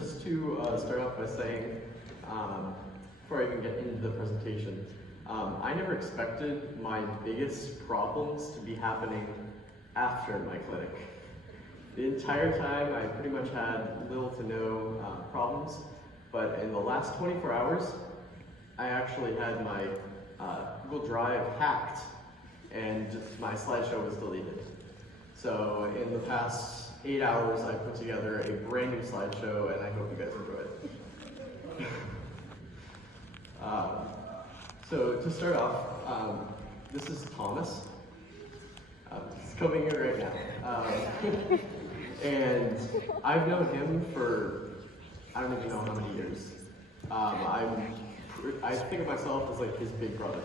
just to start off by saying, before I even get into the presentation, I never expected my biggest problems to be happening after my clinic. The entire time I pretty much had little to no problems, but in the last 24 hours, I actually had my Google Drive hacked and my slideshow was deleted. So in the past 8 hours, I put together a brand new slideshow and I hope you guys enjoy it. So to start off, this is Thomas. He's coming in right now. And I've known him for, I don't even know how many years. I think of myself as like his big brother.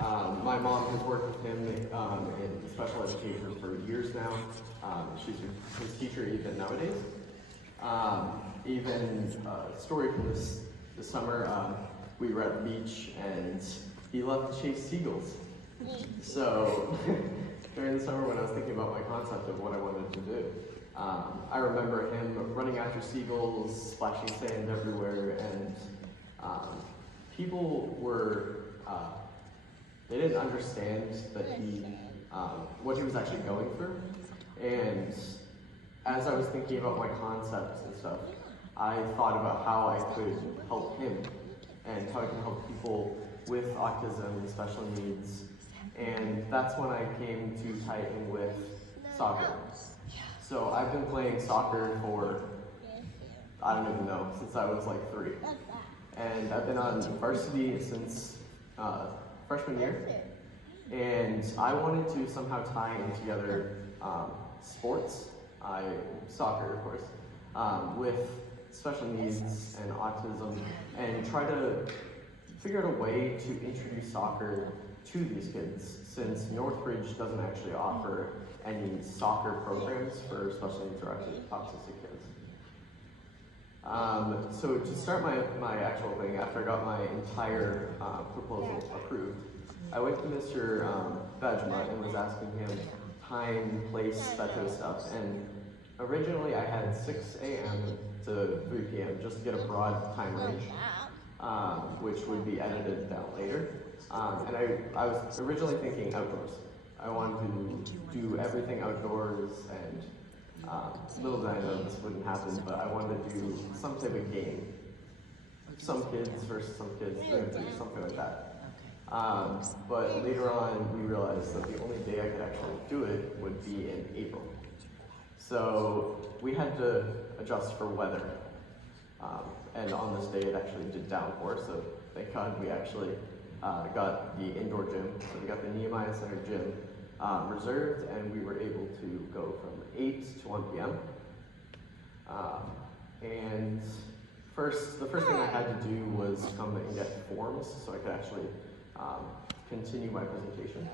My mom has worked with him in special education for years now. She's his teacher even nowadays. Even story from this summer, we were at the beach and he loved to chase seagulls. So during the summer when I was thinking about my concept of what I wanted to do, I remember him running after seagulls, splashing sand everywhere, and people were, they didn't understand that what he was actually going through. And as I was thinking about my concepts and stuff, I thought about how I could help him and how I can help people with autism and special needs. And that's when I came to tie in with soccer. So I've been playing soccer for, I don't even know, since I was like 3. And I've been on varsity since freshman year. And I wanted to somehow tie in together sports, soccer of course, with special needs and autism, and try to figure out a way to introduce soccer to these kids, since Northridge doesn't actually offer any soccer programs for special needs or autistic kids. So to start my actual thing, after I got my entire proposal approved, I went to Mr. Bajma and was asking him time, place, that type of stuff. And originally I had 6 a.m. to 3 p.m. just to get a broad time range, which would be edited down later. And I was originally thinking outdoors. I wanted to do everything outdoors, and little did I know this wouldn't happen, but I wanted to do some type of game. Some kids versus some kids, something like that. But later on, we realized that the only day I could actually do it would be in April. So we had to adjust for weather. And on this day, it actually did downpour, so thank God we actually got the indoor gym. So we got the Nehemiah Center gym reserved, and we were able to go from 8 to 1 p.m. And the first thing I had to do was come and get forms so I could actually continue my presentation.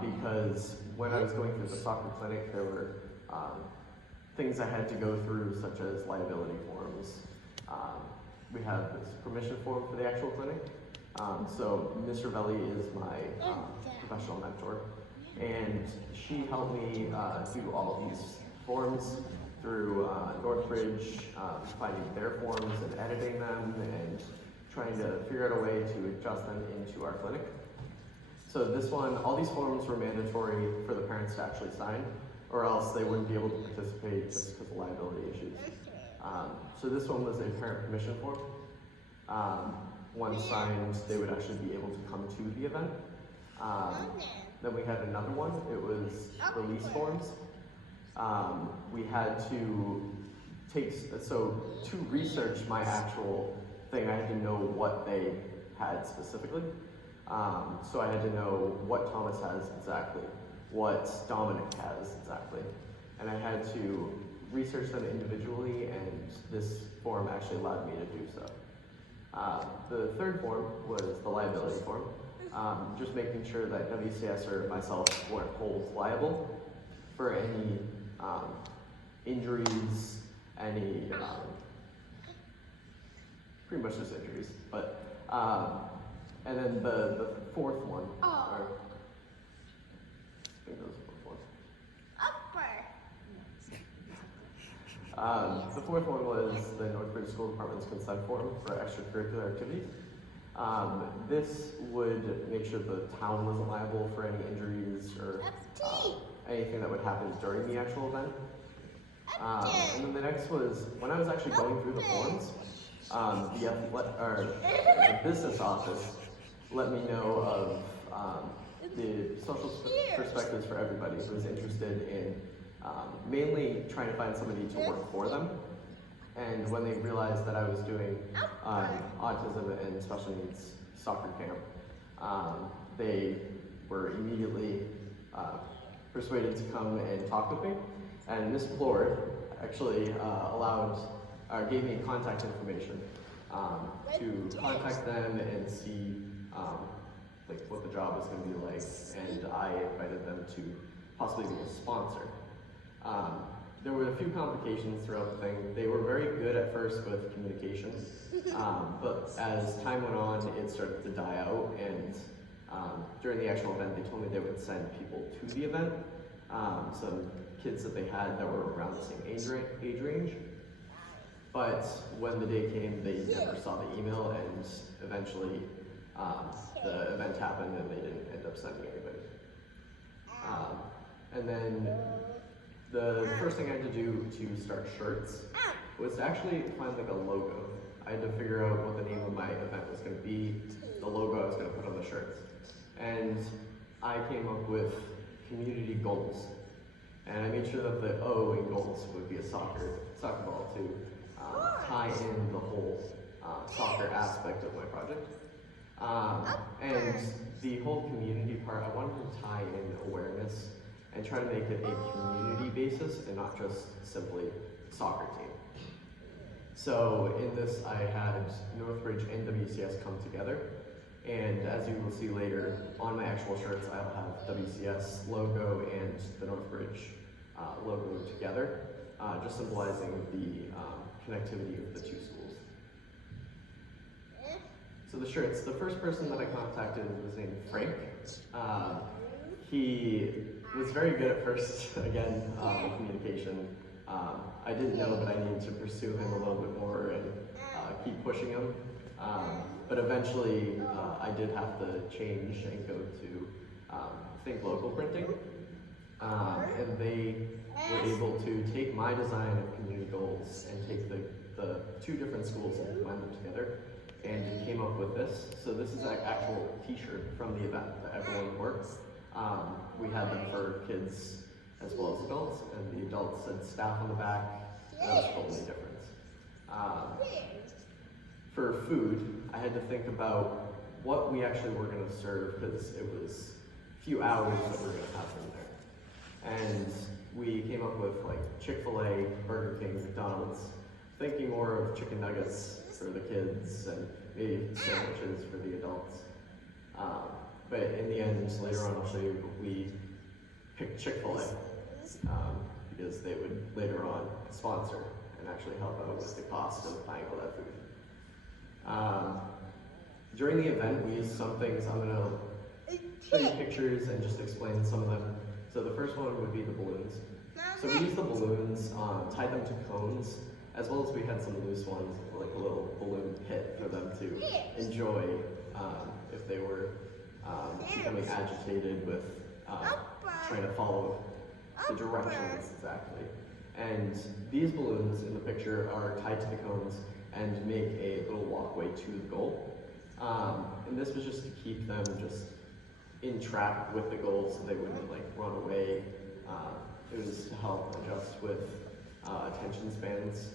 Because when I was going through the soccer clinic, there were things I had to go through, such as liability forms. We have this permission form for the actual clinic. So Ms. Ravelli is my professional mentor, and she helped me do all these forms through Northridge, finding their forms and editing them and trying to figure out a way to adjust them into our clinic. So this one, all these forms were mandatory for the parents to actually sign, or else they wouldn't be able to participate just because of liability issues. So this one was a parent permission form. Once signed, they would actually be able to come to the event. Then we had another one, it was release forms. We had to to research my actual thing, I had to know what they had specifically. So I had to know what Thomas has exactly, what Dominic has exactly. And I had to research them individually, and this form actually allowed me to do so. The third form was the liability form, just making sure that WCS or myself weren't held liable for any injuries, any, pretty much just injuries. But, and then the fourth one, I think that was the fourth one. The fourth one was the Northbridge School Department's consent form for extracurricular activities. This would make sure the town wasn't liable for any injuries or anything that would happen during the actual event. And then the next was, when I was actually going through the forms, the business office let me know of the social perspectives for everybody who was interested in mainly trying to find somebody to work for them. And when they realized that I was doing autism and special needs soccer camp, they were immediately persuaded to come and talk with me. And Ms. Plord actually gave me contact information to contact them and see like what the job was going to be like, and I invited them to possibly be a sponsor. There were a few complications throughout the thing. They were very good at first with communication, but as time went on, it started to die out, and during the actual event, they told me they would send people to the event, some kids that they had that were around the same age range. But when the day came, they never saw the email, and eventually the event happened and they didn't end up sending anybody. And then the first thing I had to do to start shirts was to actually find like a logo. I had to figure out what the name of my event was going to be, the logo I was going to put on the shirts. And I came up with community goals. And I made sure that the O in goals would be a soccer ball to tie in the whole soccer aspect of my project. And the whole community part, I wanted to tie in awareness and try to make it a community basis and not just simply soccer team. So in this, I had Northbridge and WCS come together. And as you will see later, on my actual shirts, I'll have WCS logo and the Northbridge logo together, just symbolizing the connectivity of the two schools. So the shirts, the first person that I contacted was named Frank. He was very good at first, again, with communication. I didn't know that I needed to pursue him a little bit more and keep pushing him. But eventually, I did have to change and go to Think Local Printing. And they were able to take my design of community goals and take the two different schools and combine them together, and came up with this. So this is an actual t-shirt from the event that everyone wore. We had them for kids as well as adults, and the adults said staff on the back. That was the only difference. For food, I had to think about what we actually were going to serve, because it was a few hours that we were going to have them there. And we came up with like Chick-fil-A, Burger King, McDonald's, thinking more of chicken nuggets for the kids and maybe sandwiches for the adults. But in the end, later on I'll show you, we picked Chick-fil-A because they would later on sponsor and actually help out with the cost of buying all that food. During the event, we used some things. I'm going to show you pictures and just explain some of them. So the first one would be the balloons. So we used the balloons, tied them to cones, as well as we had some loose ones, like a little balloon pit for them to enjoy if they were becoming agitated with trying to follow the directions exactly. And these balloons in the picture are tied to the cones and make a little walkway to the goal. And this was just to keep them just in track with the goal so they wouldn't like run away. It was to help adjust with attention spans,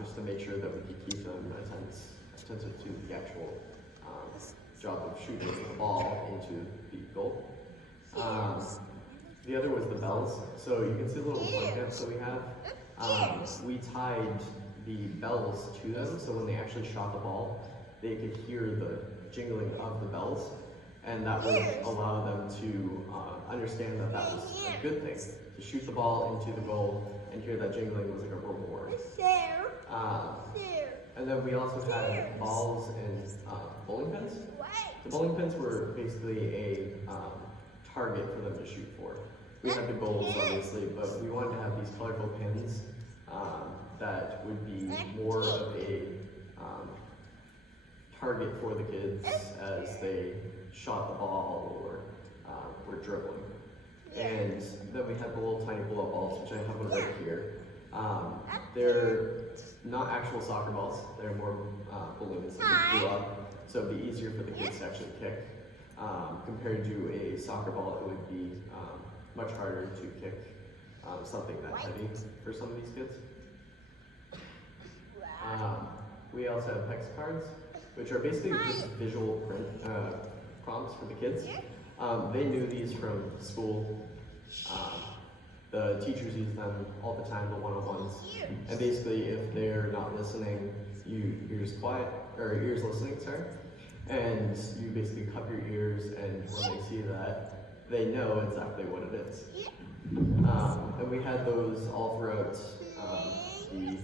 just to make sure that we could keep them attentive to the actual job of shooting the ball into the goal. The other was the bells. So you can see the little blankets that we have. We tied the bells to them, so when they actually shot the ball, they could hear the jingling of the bells, and that would allow them to understand that that was a good thing. To shoot the ball into the goal and hear that jingling was like a reward. And then we also had balls and bowling pins. The bowling pins were basically a target for them to shoot for. We had the goals, obviously, but we wanted to have these colorful pins that would be more of a target for the kids as they shot the ball or were dribbling. And then we had the little tiny blow-up balls, which I have one right here. They're not actual soccer balls, they're more balloons that we blew up, so it'd be easier for the kids to actually kick. Compared to a soccer ball, it would be much harder to kick something that heavy for some of these kids. We also have hex cards, which are basically just visual print prompts for the kids. They knew these from school. The teachers use them all the time, the one-on-ones. And basically, if they're not listening, ears listening, sorry. And you basically cover your ears, and when they see that, they know exactly what it is. And we had those all throughout the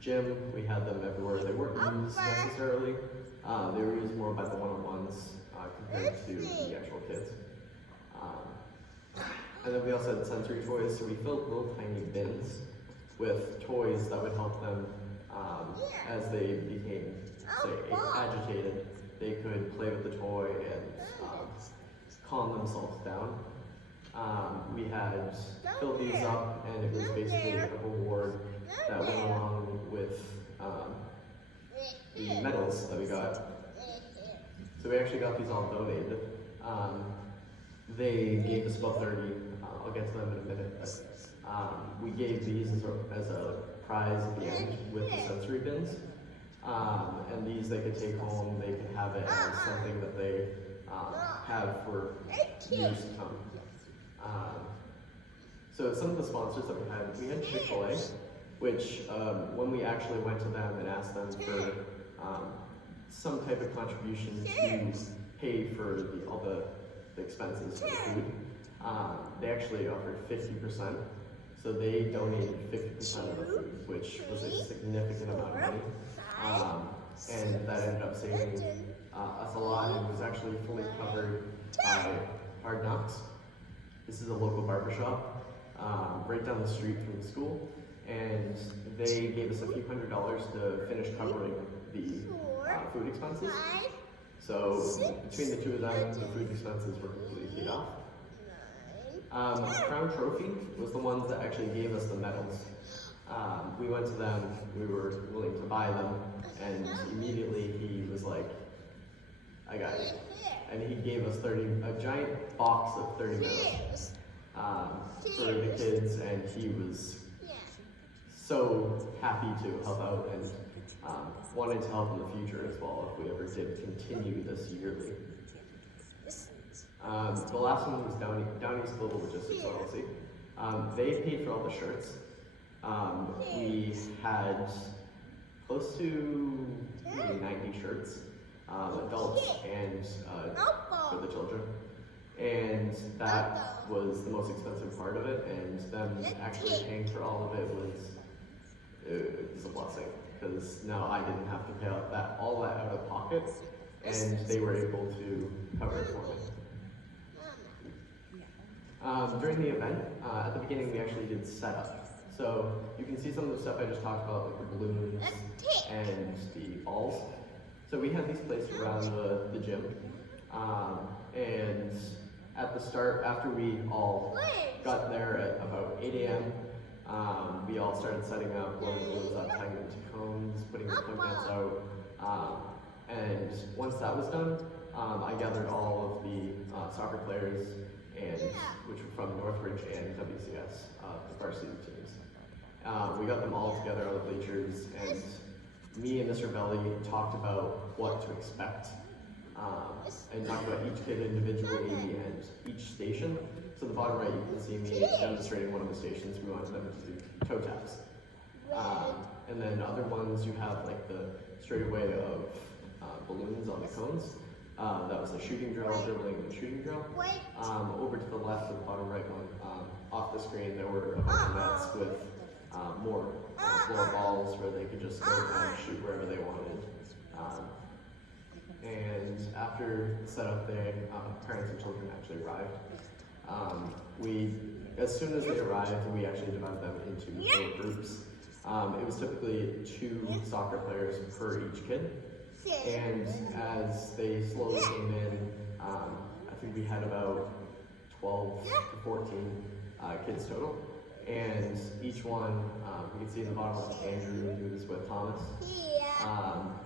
gym. We had them everywhere. They weren't used necessarily. They were used more by the one-on-ones compared to the actual kids. And then we also had sensory toys, so we filled little tiny bins with toys that would help them as they became, say, agitated. They could play with the toy and calm themselves down. We had filled these up, and it was basically a reward that went along with the medals that we got. So we actually got these all donated. They gave us about 30. I'll get to them in a minute. But, we gave these as a prize at the end with the sensory bins. And these they could take home. They could have it as something that they have for years to come. So some of the sponsors that we had Chick-fil-A, which when we actually went to them and asked them for some type of contribution to pay for all the expenses for the food, they actually offered 50%. So they donated 50% of the food, which was a significant amount of money. And that ended up saving us a lot, and was actually fully covered by Hard Knocks. This is a local barbershop right down the street from the school, and they gave us a few $100s to finish covering the food expenses. So between the two of them, the food expenses were completely paid off. Crown Trophy was the ones that actually gave us the medals. We went to them, we were willing to buy them, and immediately he was like, I got it. And he gave us a giant box of 30 medals for the kids, and he was so happy to help out and wanted to help in the future as well if we ever did continue this yearly. The last one was Downey's Global Logistics LLC. They paid for all the shirts. We had close to maybe 90 shirts, adults and for the children. And that was the most expensive part of it, and them actually paying for all of it was a blessing, because now I didn't have to pay all that out of pocket, and they were able to cover it for me. During the event, at the beginning we actually did setup. So you can see some of the stuff I just talked about, like the balloons and the balls. So we had these placed around the gym. And at the start, after we all got there at about 8 a.m., we all started setting up, blowing the balloons up, tying them to cones, putting the plug nets out. And once that was done, I gathered all of the soccer players, which were from Northridge and WCS, the varsity teams. We got them all together on the bleachers, and me and Mr. Belli talked about what to expect, and talked about each kid individually and each station. So the bottom right, you can see me demonstrating one of the stations. We wanted them to do toe taps. And then other ones, you have like the straightaway of balloons on the cones. That was a shooting drill, dribbling and shooting drill. Over to the left, of the bottom right one, off the screen, there were a bunch of nets with more floor balls where they could just go and shoot wherever they wanted. And after the setup day, parents and children actually arrived. As soon as they arrived, we actually divided them into little groups. It was typically 2 soccer players per each kid. And as they slowly came in, I think we had about 12 to 14 kids total. And each one, you can see in the bottom left, Andrew, who was with Thomas.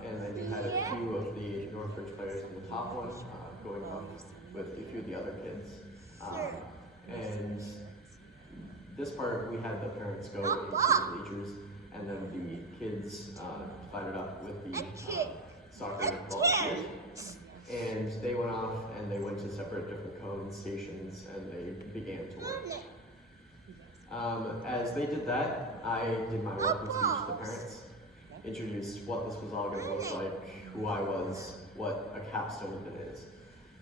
And then you had a few of the Northbridge players in the top one, going up with a few of the other kids. And this part, we had the parents go into the bleachers, and then the kids divided up with the soccer volunteers. And they went off and they went to separate different cone stations and they began to work. As they did that, I did my welcome speech to the parents, introduced what this was all going to look like, who I was, what a capstone of it is.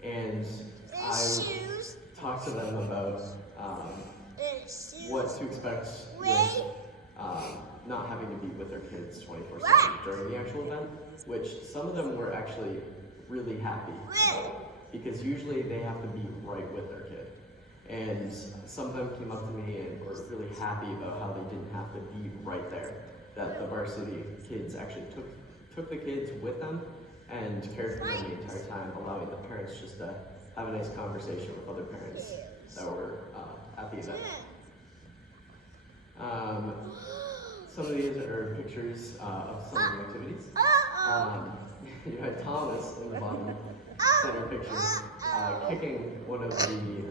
And I talked to them about what to expect with not having to be with their kids 24/7 during the actual event, which some of them were actually really happy about, because usually they have to be right with their kid. And some of them came up to me and were really happy about how they didn't have to be right there, that the varsity kids actually took the kids with them and cared for them the entire time, allowing the parents just to have a nice conversation with other parents that were at the event. Some of these are pictures of some of the activities. You had Thomas in the bottom center picture kicking one of the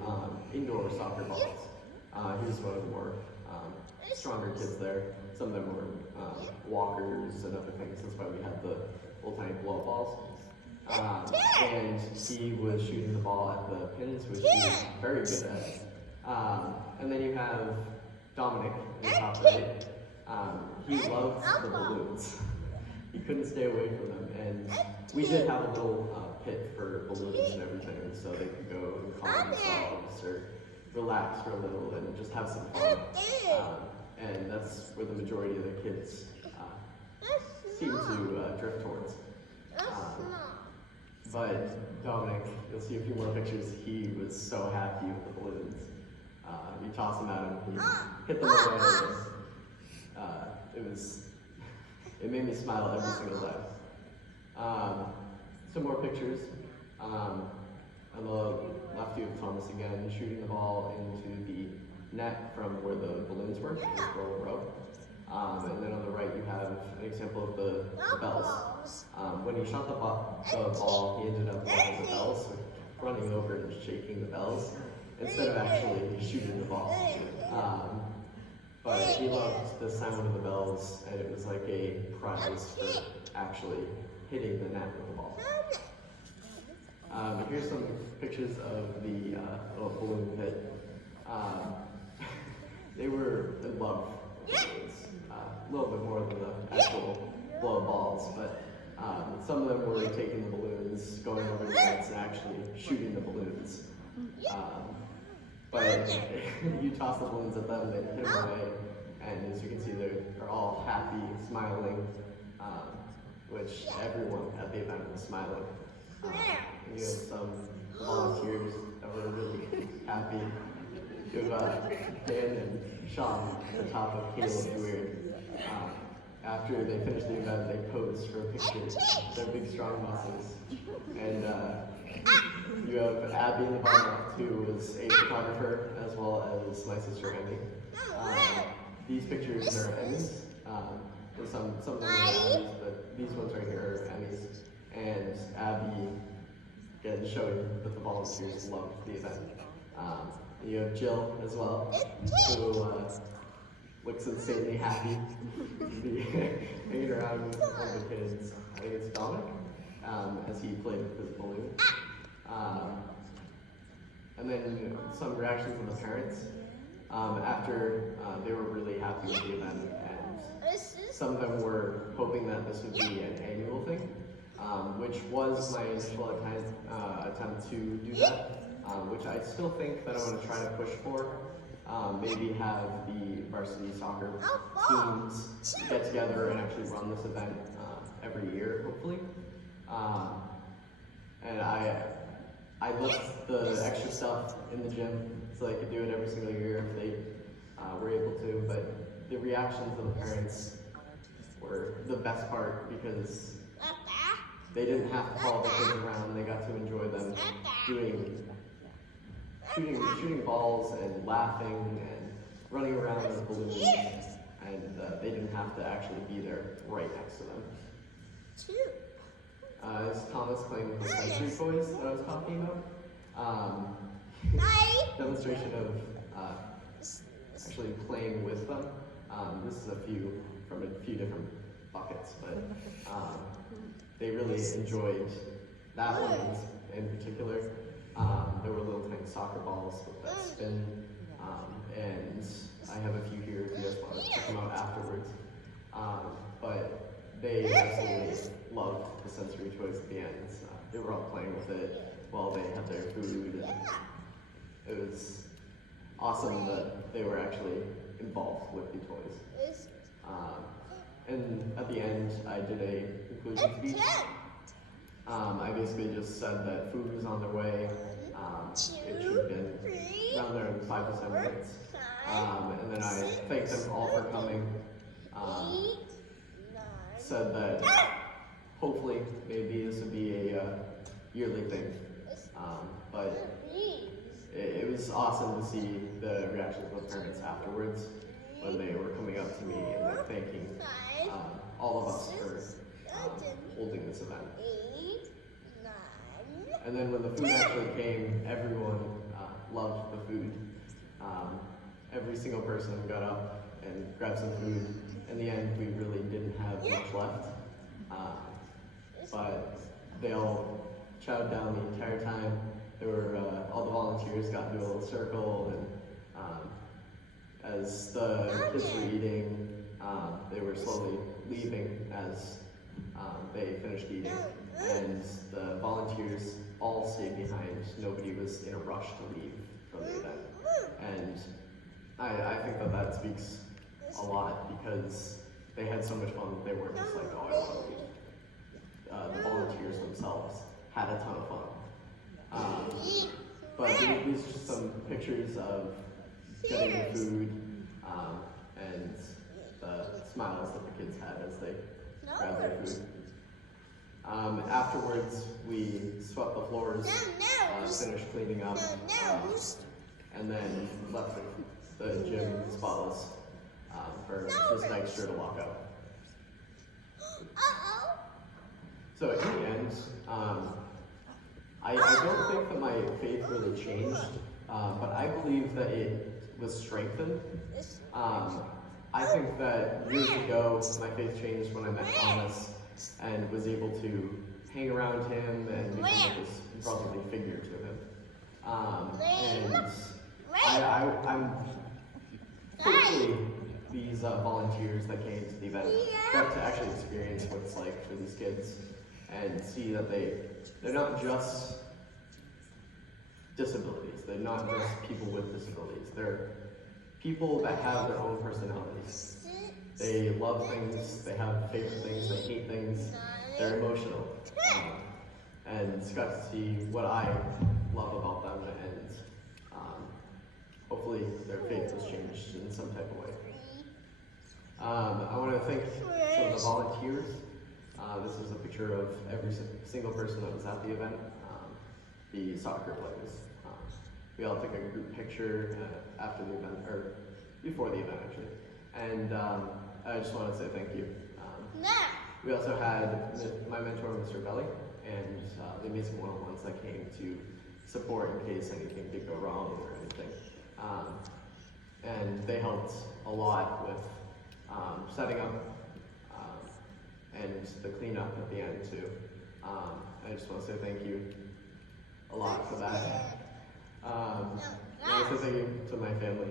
indoor soccer balls. He was one of the more stronger kids there. Some of them were walkers and other things. That's why we had the little tiny blow balls. And he was shooting the ball at the pins, which he was very good at. And then you have Dominic in the top right. He loved the balloons. He couldn't stay away from them. And we did have a little pit for balloons and everything, so they could go and calm themselves or relax for a little and just have some fun. And that's where the majority of the kids seem to drift towards. But Dominic, you'll see a few more pictures, he was so happy with the balloons. You toss them at him, he hit them away. It made me smile every single time. Some more pictures. On the left you have Thomas again, shooting the ball into the net from where the balloons were, row in row. And then on the right you have an example of the bells. When he shot the ball, he ended up holding the bells, so running over and shaking the bells, instead of actually shooting the ball. But he loved the sound of the bells, and it was like a prize for actually hitting the net with the ball. Here's some pictures of the little balloon pit. They were in love with balloons, a little bit more than the actual blow balls, but some of them were taking the balloons, going over the nets, and actually shooting the balloons. But you toss the balloons at them, they hit them away, and as you can see, they're all happy, smiling, which everyone at the event was smiling. And you have some volunteers that were really happy. You have Dan and Sean at the top of Caleb Weird. After they finished the event, they posed for a picture. They're big, strong muscles. And you have Abby in the bottom left, who was a photographer, as well as my sister Emmy. These pictures are Emmys. Some of them are Emmys, but these ones right here are Emmys. And Abby, again, showing that the volunteers loved the event. You have Jill as well, who looks insanely happy to be hanging around with one of the kids. I think it's Dominic, as he played with his balloon. And then some reactions from the parents after they were really happy with the event, and some of them were hoping that this would be an annual thing, which was my initial attempt to do that, which I still think that I want to try to push for. Maybe have the varsity soccer teams get together and actually run this event every year, hopefully. And I left the extra stuff in the gym so I could do it every single year if they were able to, but the reactions of the parents were the best part because they didn't have to follow the kids around. They got to enjoy them shooting balls and laughing and running around with balloons, and they didn't have to actually be there right next to them. This is Thomas playing with the sensory toys that I was talking about. Demonstration of actually playing with them. This is a few from a few different buckets, but they really enjoyed that one in particular. There were little tiny soccer balls with that spin, and I have a few here if you guys want to check them out afterwards. But they absolutely loved the sensory toys at the end. They were all playing with it while they had their food, and it was awesome that they were actually involved with the toys. And at the end, I did a conclusion speech. I basically just said that food was on their way. It should have been around there in 5 to 7 minutes. And then I thanked them all for coming. Said that hopefully maybe this would be a yearly thing. But it was awesome to see the reactions of the parents afterwards when they were coming up to me and they're thanking all of us for holding this event. And then when the food actually came, everyone loved the food. Every single person got up and grabbed some food. In the end, we really didn't have much left. But they all chowed down the entire time. There were all the volunteers got into a little circle, and as the kids were eating, they were slowly leaving as they finished eating. And the volunteers all stayed behind. Nobody was in a rush to leave from the event. And I think that speaks a lot because they had so much fun that they weren't just like, oh, I want to leave. The volunteers themselves had a ton of fun. But these are just some pictures of getting the food and the smiles that the kids had as they grabbed their food. Afterwards, we swept the floors, finished cleaning up, and then left the gym spotless for just next year to walk out. So in the end, I don't think that my faith really changed, but I believe that it was strengthened. I think that years ago, my faith changed when I met Thomas and was able to hang around him and become like this brotherly figure to him. And I'm hopefully these volunteers that came to the event got to actually experience what it's like for these kids and see that they're not just disabilities. They're not just people with disabilities. They're people that have their own personalities. They love things, they have favorite things, they hate things, they're emotional. And got to see what I love about them, and hopefully their faith was changed in some type of way. I want to thank some of the volunteers. This is a picture of every single person that was at the event. The soccer players. We all took a group picture after the event, or before the event actually. And I just want to say thank you. We also had my mentor, Mr. Belly, and the amazing one-on-ones that came to support in case anything did go wrong or anything. And they helped a lot with setting up and the cleanup at the end too. I just want to say thank you a lot for that. I also thank you to my family.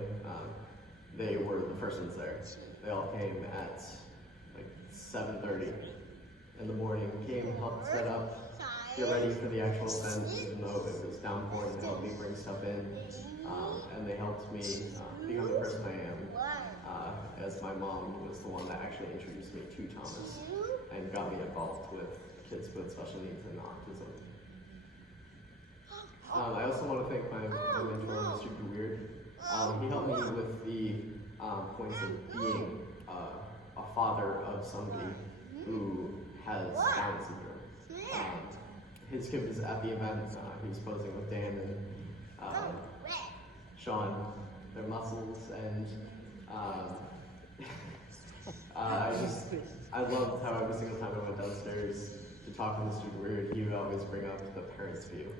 They were the first ones there. They all came at like 7:30 in the morning, came, helped set up, get ready for the actual event, even though it was downpouring, they helped me bring stuff in. And they helped me become the person I am, as my mom was the one that actually introduced me to Thomas and got me involved with kids with special needs and autism. I also want to thank my mentor, Mr. Weird. He helped me with the points of being a father of somebody who has Down syndrome. His kid was at the event. He was posing with Dan and Sean, their muscles, and I loved how every single time I went downstairs to talk to Mr. Weird, he would always bring up the parents' view.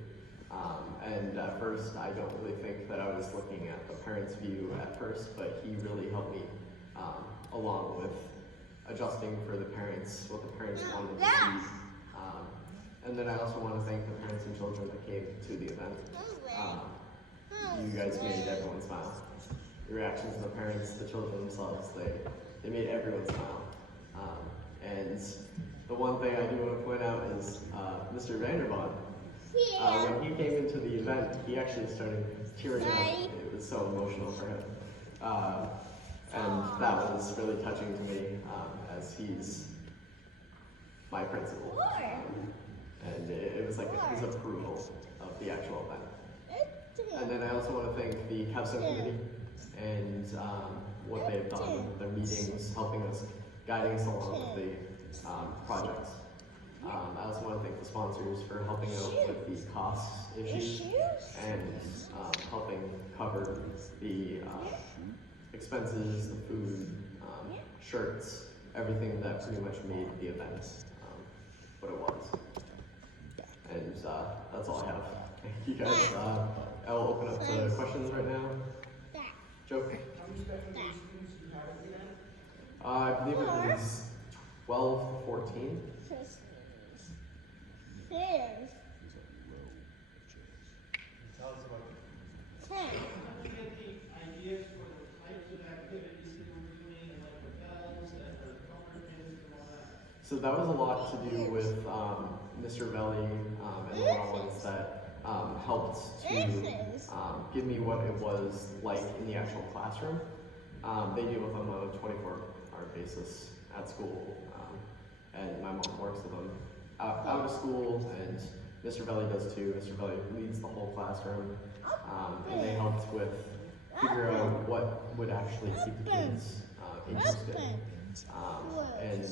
And at first, I don't really think that I was looking at the parents' view at first, but he really helped me along with adjusting for the parents, what the parents wanted to see. And then I also want to thank the parents and children that came to the event. You guys made everyone smile. The reactions of the parents, the children themselves, they made everyone smile. And the one thing I do want to point out is Mr. Vanderbond. When he came into the event, he actually started tearing up. It was so emotional for him. And that was really touching to me, as he's my principal. And it was like his approval of the actual event. And then I also want to thank the capstone committee and what they've done, their meetings, helping us, guiding us along with the projects. I also want to thank the sponsors for helping out with the cost issues and helping cover the expenses, the food, shirts, everything that pretty much made the event what it was. And that's all I have. Thank you guys. I will open up to questions right now. Joe? How many special needs students do you have at the event? I believe it was 12 to 14. Tell us about it. How do you get the ideas for the types of activities that we're doing, and like the bells and the color pins and all that? So that was a lot to do with Mr. Velli and the one-on-ones that helped to give me what it was like in the actual classroom. They deal with them on a 24-hour basis at school, and my mom works with them out of school, and Mr. Velli does too. Mr. Velli leads the whole classroom, and they helped with figure out what would actually keep the kids interested. And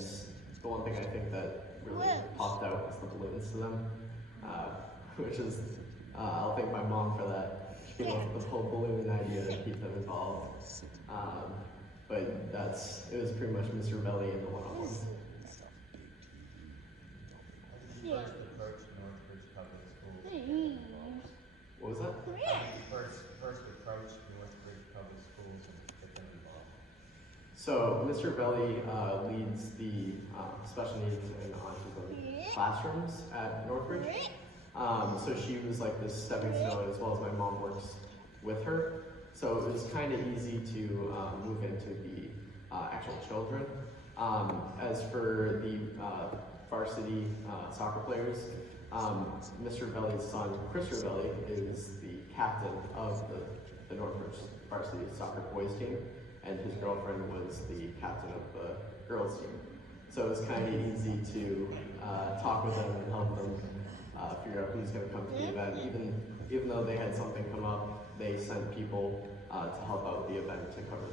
the one thing I think that really popped out was the balloons to them, which is, I'll thank my mom for that. She came up with the whole balloon idea to keep them involved. But it was pretty much Mr. Velli and the one-on-ones. First approach Northbridge Public Schools. What was that? First approach Northbridge Public Schools and get them involved. So Mr. Velli leads the special needs and autism classrooms at Northbridge. So she was like this stepping stone, as well as my mom works with her. So it was kind of easy to move into the actual children. As for the varsity soccer players, Mr. Velli's son, Chris Velli, is the captain of the Northbridge varsity soccer boys team, and his girlfriend was the captain of the girls team. So it was kind of easy to talk with them and help them figure out who's going to come to the event. Even though they had something come up, they sent people to help out the event to cover